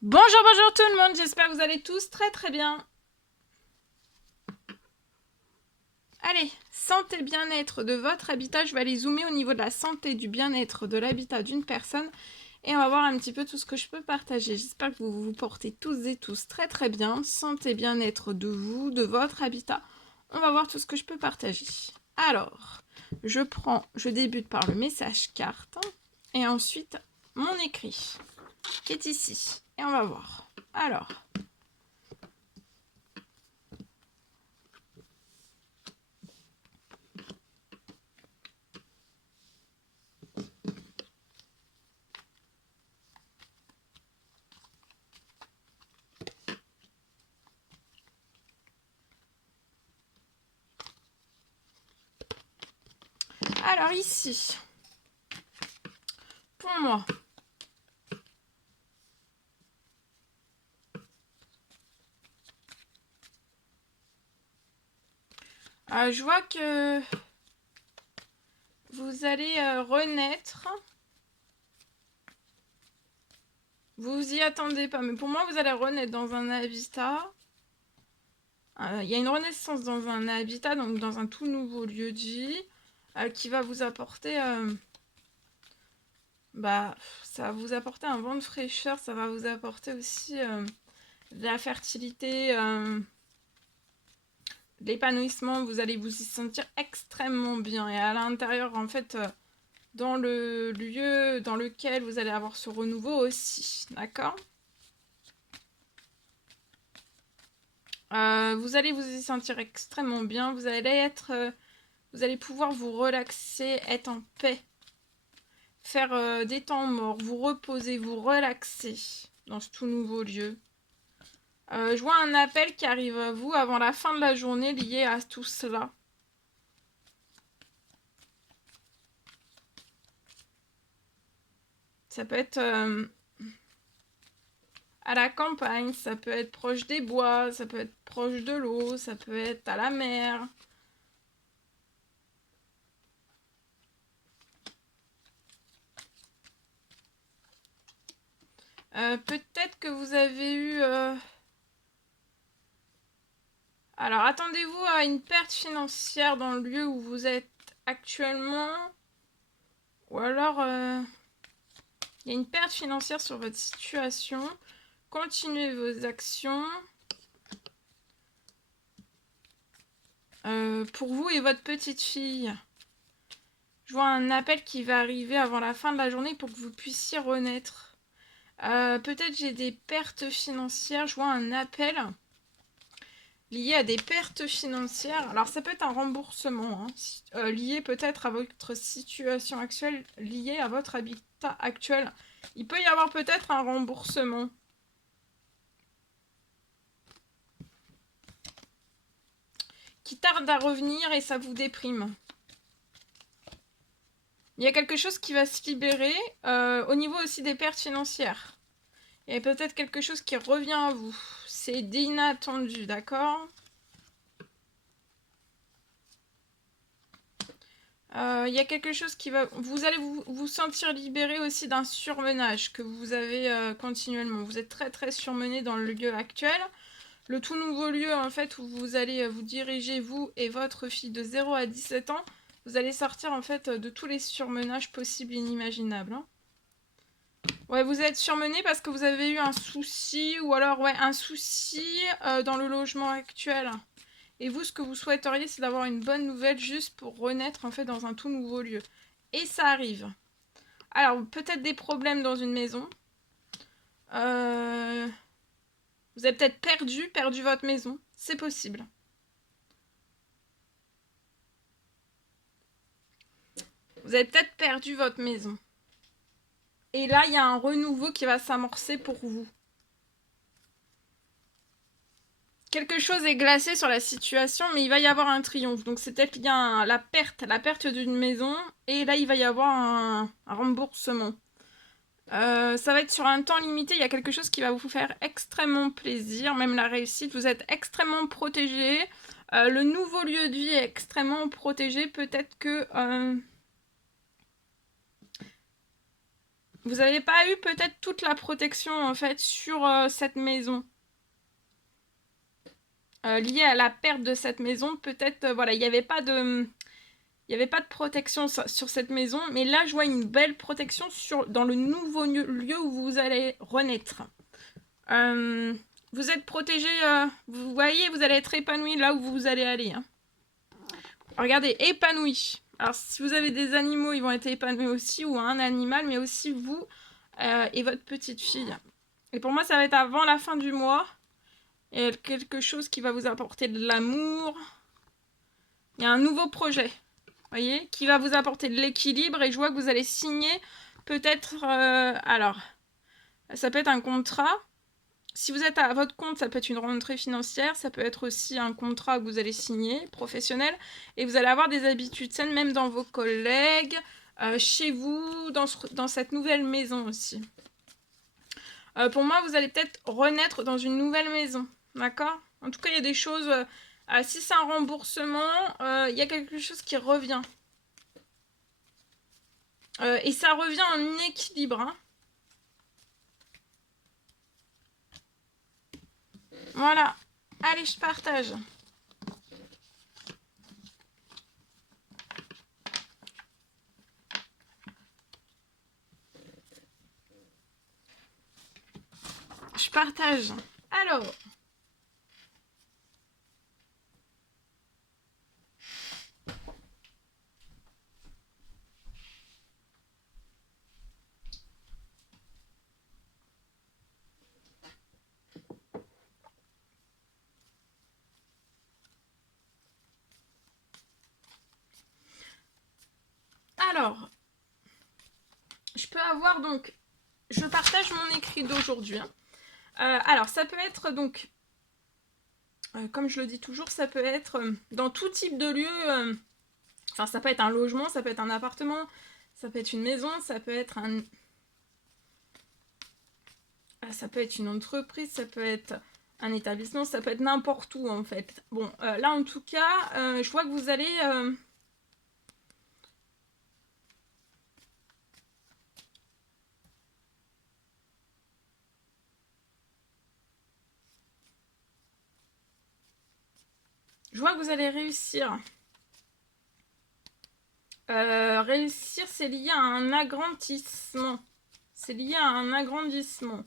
Bonjour, bonjour tout le monde, j'espère que vous allez tous très très bien. Allez, santé bien-être de votre habitat, je vais aller zoomer au niveau de la santé du bien-être de l'habitat d'une personne et on va voir un petit peu tout ce que je peux partager. J'espère que vous vous portez tous et tous très très bien. Santé bien-être de vous, de votre habitat. On va voir tout ce que je peux partager. Alors, je débute par le message carte et ensuite mon écrit qui est ici. Et on va voir. Alors ici, pour moi, je vois que vous allez renaître. Vous y attendez pas, mais pour moi, vous allez renaître dans un habitat. Il y a une renaissance dans un habitat, donc dans un tout nouveau lieu de vie, qui va vous apporter... ça va vous apporter un vent de fraîcheur, ça va vous apporter aussi de la fertilité, de l'épanouissement. Vous allez vous y sentir extrêmement bien. Et à l'intérieur, en fait... dans le lieu dans lequel vous allez avoir ce renouveau aussi, d'accord. Vous allez vous y sentir extrêmement bien, vous allez pouvoir vous relaxer, être en paix, faire des temps morts, vous reposer, vous relaxer dans ce tout nouveau lieu. Je vois un appel qui arrive à vous avant la fin de la journée lié à tout cela. Ça peut être à la campagne, ça peut être proche des bois, ça peut être proche de l'eau, ça peut être à la mer. Peut-être que vous avez eu... Alors, attendez-vous à une perte financière dans le lieu où vous êtes actuellement. Ou alors, il y a une perte financière sur votre situation. Continuez vos actions. Pour vous et votre petite fille. Je vois un appel qui va arriver avant la fin de la journée pour que vous puissiez renaître. Peut-être j'ai des pertes financières. Je vois un appel lié à des pertes financières. Alors ça peut être un remboursement, lié peut-être à votre situation actuelle, lié à votre habitat actuel. Il peut y avoir peut-être un remboursement. Qui tarde à revenir et ça vous déprime. Il y a quelque chose qui va se libérer au niveau aussi des pertes financières. Il y a peut-être quelque chose qui revient à vous. C'est d'inattendu, d'accord ? Il y a quelque chose qui va... Vous allez vous sentir libéré aussi d'un surmenage que vous avez continuellement. Vous êtes très très surmené dans le lieu actuel. Le tout nouveau lieu en fait où vous allez vous diriger, vous et votre fille de 0 à 17 ans, vous allez sortir en fait de tous les surmenages possibles et inimaginables. Ouais, vous êtes surmené parce que vous avez eu un souci ou alors un souci dans le logement actuel. Et vous, ce que vous souhaiteriez, c'est d'avoir une bonne nouvelle juste pour renaître en fait dans un tout nouveau lieu. Et ça arrive. Alors, peut-être des problèmes dans une maison. Euh, Vous avez peut-être perdu votre maison. C'est possible. Vous avez peut-être perdu votre maison. Et là, il y a un renouveau qui va s'amorcer pour vous. Quelque chose est glacé sur la situation, mais il va y avoir un triomphe. Donc c'est peut-être lié à la perte d'une maison. Et là, il va y avoir un remboursement. Ça va être sur un temps limité. Il y a quelque chose qui va vous faire extrêmement plaisir, même la réussite. Vous êtes extrêmement protégé. Le nouveau lieu de vie est extrêmement protégé. Peut-être que vous n'avez pas eu peut-être toute la protection en fait sur cette maison. Liée à la perte de cette maison, peut-être, voilà, il n'y avait pas de... Il n'y avait pas de protection sur cette maison, mais là, je vois une belle protection dans le nouveau lieu où vous allez renaître. Vous êtes protégé, vous voyez, vous allez être épanoui là où vous allez aller. Hein. Regardez, épanoui. Alors, si vous avez des animaux, ils vont être épanouis aussi, ou un animal, mais aussi vous et votre petite fille. Et pour moi, ça va être avant la fin du mois. Et quelque chose qui va vous apporter de l'amour. Il y a un nouveau projet, voyez, qui va vous apporter de l'équilibre. Et je vois que vous allez signer peut-être... alors, ça peut être un contrat. Si vous êtes à votre compte, ça peut être une rentrée financière, ça peut être aussi un contrat que vous allez signer, professionnel, et vous allez avoir des habitudes saines, même dans vos collègues, chez vous, dans cette nouvelle maison aussi. Pour moi, vous allez peut-être renaître dans une nouvelle maison, d'accord? En tout cas, il y a des choses... si c'est un remboursement, il y a quelque chose qui revient. Et ça revient en équilibre, hein. Voilà. Allez, je partage. Je partage. Alors. Alors. Je peux avoir donc... Je partage mon écrit d'aujourd'hui. Hein. Alors, ça peut être donc... comme je le dis toujours, ça peut être dans tout type de lieu. Enfin, ça peut être un logement, ça peut être un appartement, ça peut être une maison, ça peut être un... ça peut être une entreprise, ça peut être un établissement, ça peut être n'importe où en fait. Bon, là en tout cas, je vois que vous allez... je vois que vous allez réussir. Réussir, c'est lié à un agrandissement. C'est lié à un agrandissement.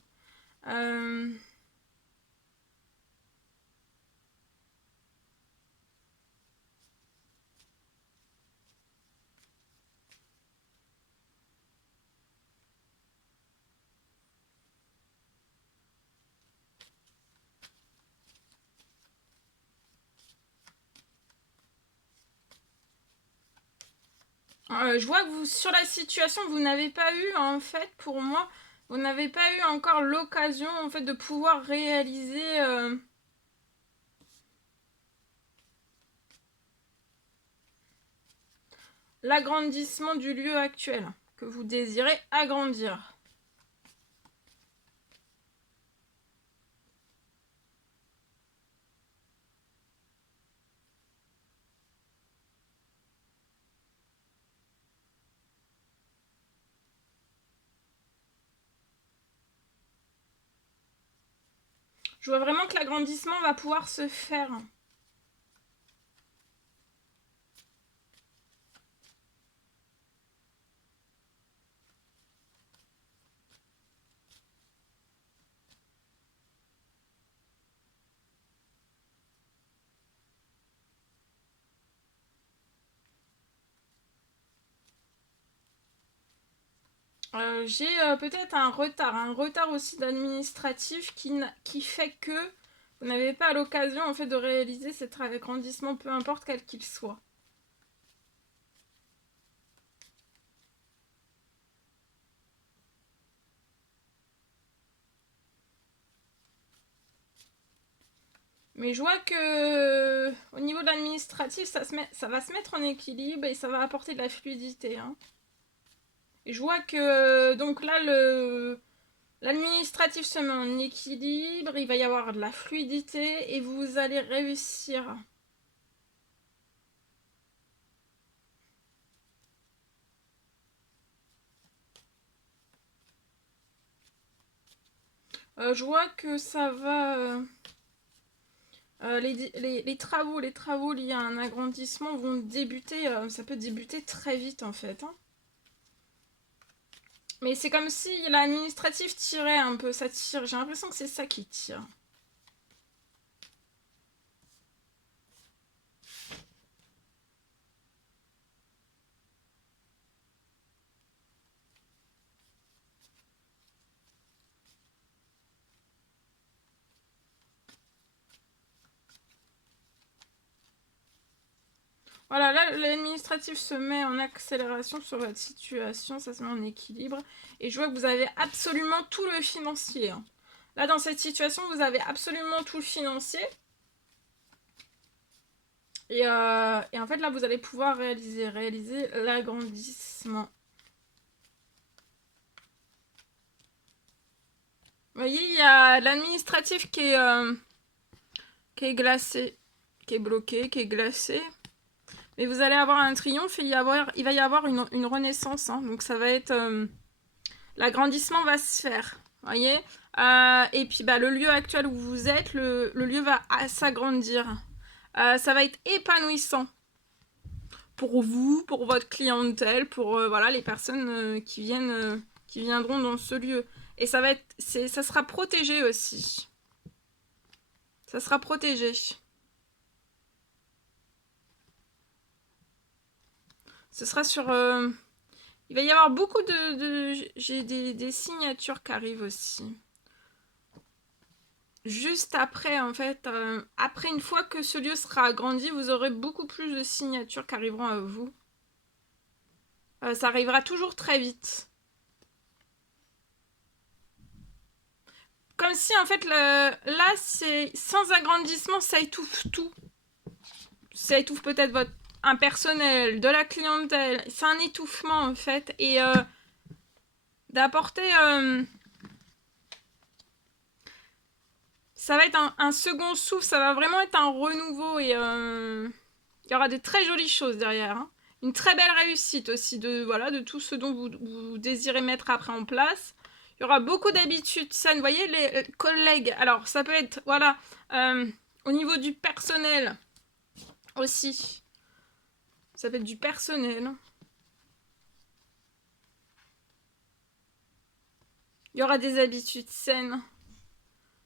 Je vois que vous, sur la situation, vous n'avez pas eu, en fait, pour moi, vous n'avez pas eu encore l'occasion, en fait, de pouvoir réaliser... l'agrandissement du lieu actuel que vous désirez agrandir. Je vois vraiment que l'agrandissement va pouvoir se faire. J'ai peut-être un retard aussi d'administratif qui fait que vous n'avez pas l'occasion en fait de réaliser cet agrandissement, peu importe quel qu'il soit. Mais je vois que au niveau de l'administratif, ça va se mettre en équilibre et ça va apporter de la fluidité. Hein. Et je vois que donc là, l'administratif se met en équilibre, il va y avoir de la fluidité et vous allez réussir. Je vois que ça va... les travaux liés à un agrandissement vont débuter, ça peut débuter très vite en fait. Hein. Mais c'est comme si l'administratif tirait un peu, ça tire. J'ai l'impression que c'est ça qui tire. Voilà, là, l'administratif se met en accélération sur votre situation, ça se met en équilibre. Et je vois que vous avez absolument tout le financier. Hein. Là, dans cette situation, vous avez absolument tout le financier. Et en fait, là, vous allez pouvoir réaliser l'agrandissement. Vous voyez, il y a l'administratif qui est glacé, qui est bloqué, qui est glacé. Mais vous allez avoir un triomphe et il va y avoir une renaissance. Hein. Donc ça va être... l'agrandissement va se faire. Vous voyez et puis bah, le lieu actuel où vous êtes, le lieu va s'agrandir. Ça va être épanouissant. Pour vous, pour votre clientèle, pour voilà, les personnes qui viendront dans ce lieu. Et ça sera protégé aussi. Ça sera protégé. Ce sera sur... il va y avoir beaucoup j'ai des signatures qui arrivent aussi. Juste après, en fait, après une fois que ce lieu sera agrandi, vous aurez beaucoup plus de signatures qui arriveront à vous. Ça arrivera toujours très vite. Comme si, en fait, là, c'est sans agrandissement, ça étouffe tout. Ça étouffe peut-être un personnel, de la clientèle. C'est un étouffement, en fait. Et d'apporter... ça va être un second souffle, ça va vraiment être un renouveau. Et il y aura des très jolies choses derrière. Hein. Une très belle réussite aussi de tout ce dont vous désirez mettre après en place. Il y aura beaucoup d'habitudes saines. Vous voyez, les collègues. Alors, ça peut être, voilà, au niveau du personnel aussi. Ça peut être du personnel. Il y aura des habitudes saines.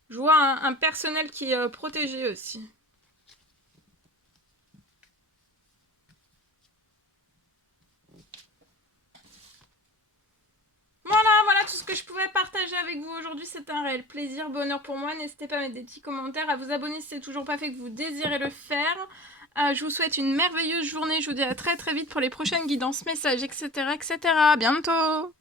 Je vois un personnel qui est protégé aussi. Voilà tout ce que je pouvais partager avec vous aujourd'hui. C'est un réel plaisir, bonheur pour moi. N'hésitez pas à mettre des petits commentaires, à vous abonner si c'est toujours pas fait que vous désirez le faire. Je vous souhaite une merveilleuse journée. Je vous dis à très très vite pour les prochaines guidances, messages, etc. etc. À bientôt!